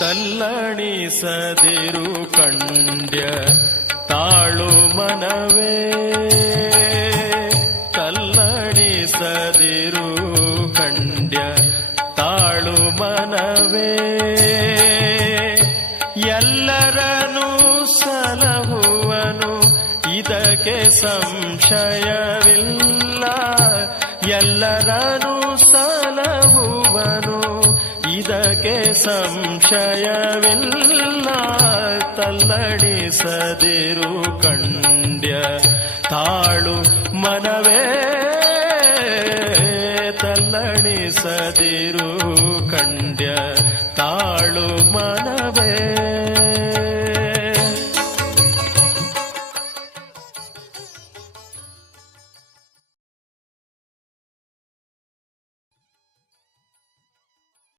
ತಲ್ಲಣಿಸದಿರು ಕಂಡ್ಯ ತಾಳು ಮನವೇ. ತಲ್ಲಣಿಸದಿರು ಕಂಡ್ಯ ತಾಳು ಮನವೇ. ಎಲ್ಲರನು ಸಲಹುವನು ಇದಕ್ಕೆ ಸಂಶಯವಿಲ್ಲ. ಎಲ್ಲರನು ಸಲಹು ಇದಕ್ಕೆ ಸಂಶಯವಿಲ್ಲ ತಲ್ಲಡಿಸದಿರು ಕಂಡ್ಯ ತಾಳು ಮನವೇ ತಲ್ಲಡಿಸದಿರು ಕಂಡ್ಯ